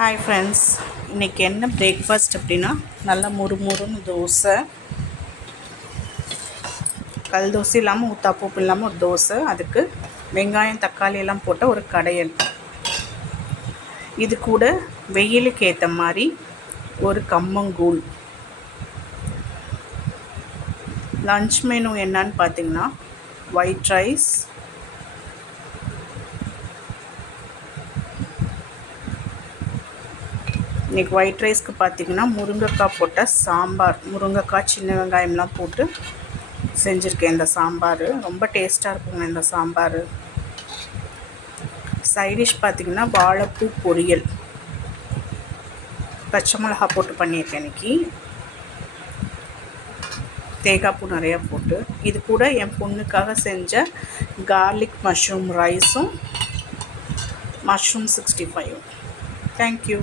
Hi friends, இன்றைக்கி என்ன breakfast அப்படின்னா நல்லா முறுமுறுன்னு தோசை, கல் தோசை இல்லாமல் ஊத்தாப்பூப்பு இல்லாமல் ஒரு தோசை, அதுக்கு வெங்காயம் தக்காளி எல்லாம் போட்ட ஒரு கடையல். இது கூட வெயிலுக்கு ஏற்ற மாதிரி ஒரு கம்மங்கூழ். லன்ச் மெனு என்னன்னு பார்த்தீங்கன்னா ஒயிட் ரைஸ், இன்றைக்கி ஒயிட் ரைஸ்க்கு பார்த்திங்கன்னா முருங்கைக்காய் போட்ட சாம்பார், முருங்கைக்காய் சின்ன வெங்காயம்லாம் போட்டு செஞ்சுருக்கேன். இந்த சாம்பார் ரொம்ப டேஸ்ட்டாக இருக்குங்க. இந்த சாம்பார் சைடிஷ் பார்த்திங்கன்னா வாழைப்பூ பொரியல், பச்சை மிளகா போட்டு பண்ணியிருக்கேன் இன்றைக்கி, தேங்காய் பூ நிறையா போட்டு. இது கூட என் பொண்ணுக்காக செஞ்ச கார்லிக் மஷ்ரூம் ரைஸும் மஷ்ரூம் 65. தேங்க்யூ.